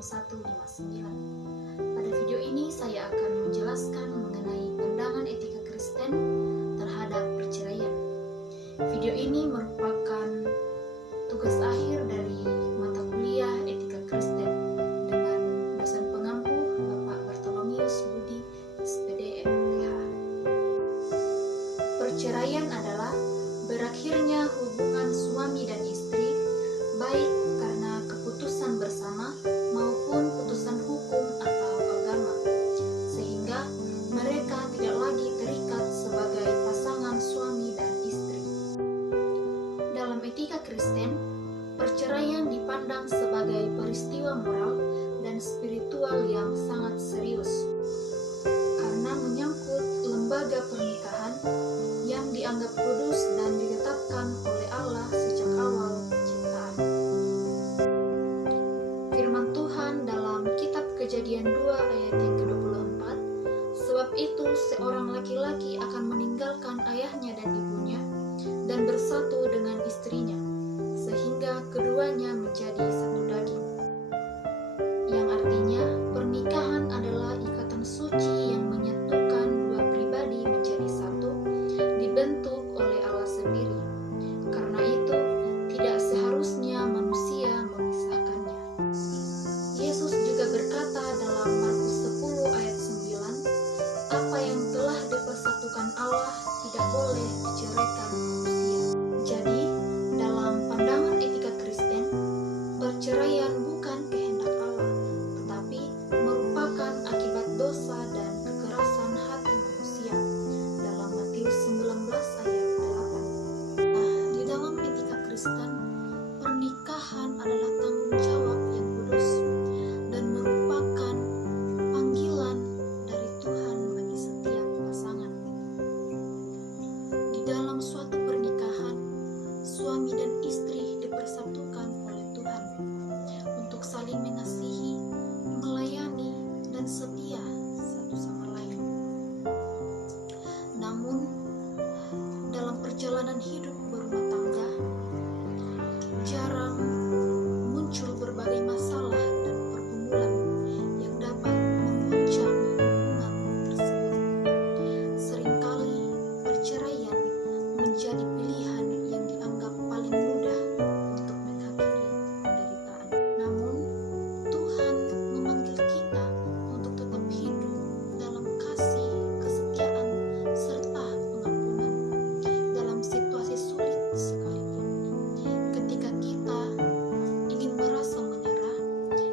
159. Pada video ini saya akan menjelaskan mengenai pandangan etika Kristen terhadap perceraian. Video ini merupakan tugas akhir dari mata kuliah etika Kristen dengan dosen pengampu Bapak Bartolomius Budi, SPD MPH. Perceraian adalah berakhirnya hubungan suami dan istri, baik karena keputusan bersama maupun putusan hukum atau agama, sehingga mereka tidak lagi terikat sebagai pasangan suami dan istri. Dalam etika Kristen, perceraian dipandang sebagai peristiwa moral dan spiritual yang sangat serius, karena menyangkut lembaga pernikahan yang dianggap kudus dan ditetapkan oleh Allah sejak awal penciptaan. Firman Tuhan dalam kitab Kejadian 2 ayat yang ke-24, sebab itu seorang laki-laki akan meninggalkan ayahnya dan ibunya dan bersatu dengan istrinya, sehingga keduanya menjadi satu daging. Yang artinya, pernikahan adalah ikatan suci yang menyatukan dua pribadi menjadi satu, dibentuk oleh Allah sendiri. Karena itu, tidak seharusnya manusia memisahkannya. Yesus juga berkata dalam Markus 10 ayat 9, apa yang telah dipersatukan Allah tidak boleh diceraikan manusia. Jadi, dalam pandangan etika Kristen, perceraian bukan kehendak Allah, tetapi merupakan akibat dosa dan kekerasan hati manusia dalam Matius 19 ayat 8. Di dalam etika Kristen, pernikahan adalah tanggung jawab yang kudus dan merupakan panggilan dari Tuhan bagi setiap pasangan. Di dalam suatu pernikahan, suami dan istri dipersatukan oleh Tuhan untuk saling mengasihi, melayani, dan setia satu sama lain. Namun, dalam perjalanan hidup berumah tangga, jarang muncul berbagai masalah dan pergumulan yang dapat menguncang hubungan tersebut. Seringkali perceraian menjadi pilihan yang dianggap paling mudah untuk mengakhiri penderitaan. Namun, Tuhan memanggil kita untuk tetap hidup dalam kasih, kesetiaan, serta pengampunan dalam situasi sulit sekalipun. Ketika kita ingin merasa menyerah,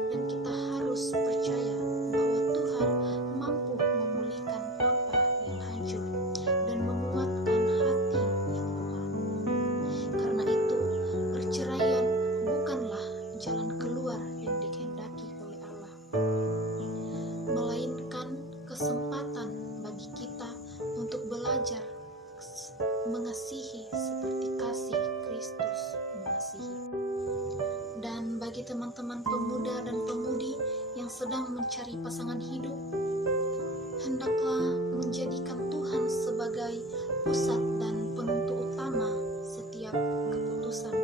dan kita harus percaya bahwa Tuhan mampu memulihkan apa yang hancur dan menguatkan hati yang lemah. Karena itu, perceraian bukanlah jalan keluar yang dikehendaki oleh Allah, melainkan kesempatan bagi kita untuk belajar mengasihi seperti kasih Kristus mengasihi. Dan bagi teman-teman pemuda dan pemudi yang sedang mencari pasangan hidup, hendaklah menjadikan Tuhan sebagai pusat dan penentu utama setiap keputusan.